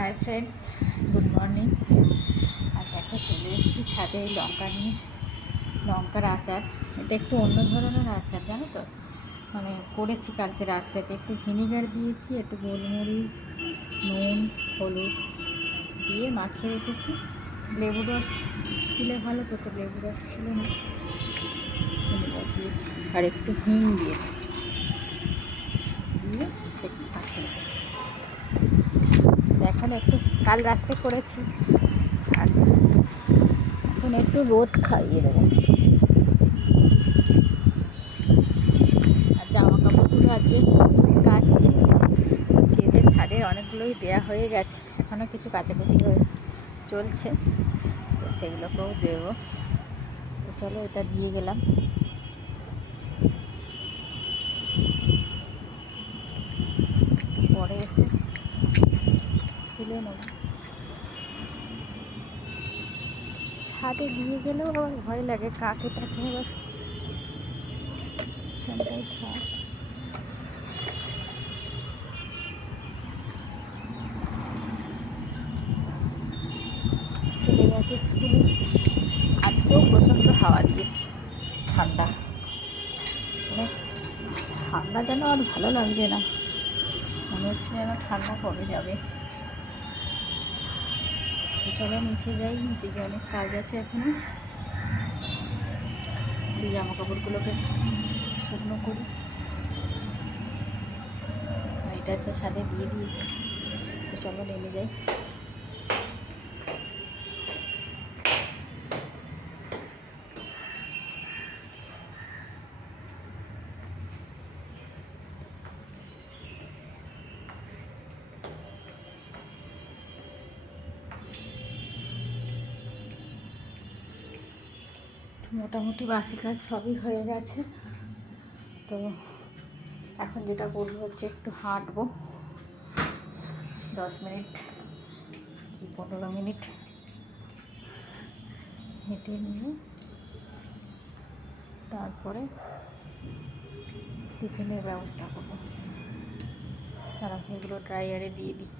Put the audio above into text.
High friends, good morning. আর দেখো চলে এসেছি ছাদে এই লঙ্কা নিয়ে। লঙ্কার আচার, এটা একটু অন্য ধরনের আচার, জানো তো। মানে করেছি কালকে রাত্রেতে, একটু ভিনিগার দিয়েছি, একটু গোলমরিচ, নুন, হলুদ দিয়ে মাখিয়ে রেখেছি। লেবু রস দিলে ভালো তো, লেবু রস ছিল না, ভিনিগার দিয়েছি আর একটু হিং দিয়েছি, দিয়ে একটু মাখিয়ে রেখেছি। এখন একটু কাল রাত্রে করেছি, আর এখন একটু রোদ খাইয়ে দেবো। আর জামা কাপড়গুলো আজকে কাচছি, কেচে ছাদে অনেকগুলোই দেয়া হয়ে গেছে, এখনও কিছু কাচাকুচি চলছে, তো সেগুলোকেও দেবো। তো চলো, এটা দিয়ে গেলাম। পরে এসে তুলে নেব। ছাদে দিয়ে গেলেও আবার ভয় লাগে, কাকে টাকে আবার ঠান্ডায় থাক। ছেলে গেছে স্কুলে, আজকেও প্রচণ্ড হাওয়া দিয়েছে, ঠান্ডা, মানে ঠান্ডা যেন আর ভালো লাগছে না, মনে হচ্ছে যেন ঠান্ডা কমে যাবে। চলো নিচে যাই, নিচে গিয়ে অনেক কাজ আছে এখনো। এই জামা কাপড়গুলোকে শুকনো করি, এটা একটা ছাদে দিয়ে দিয়েছি। তো চলো নেমে যাই। মোটামুটি বাসি কাজ সবই হয়ে গেছে। তো এখন যেটা করবো হচ্ছে একটু হাঁটবো, 10 মিনিট কি 15 মিনিট হেঁটে নিয়ে তারপরে টিফিনের ব্যবস্থা করবো। তারা এগুলো ড্রাইয়ারে দিয়ে দিই।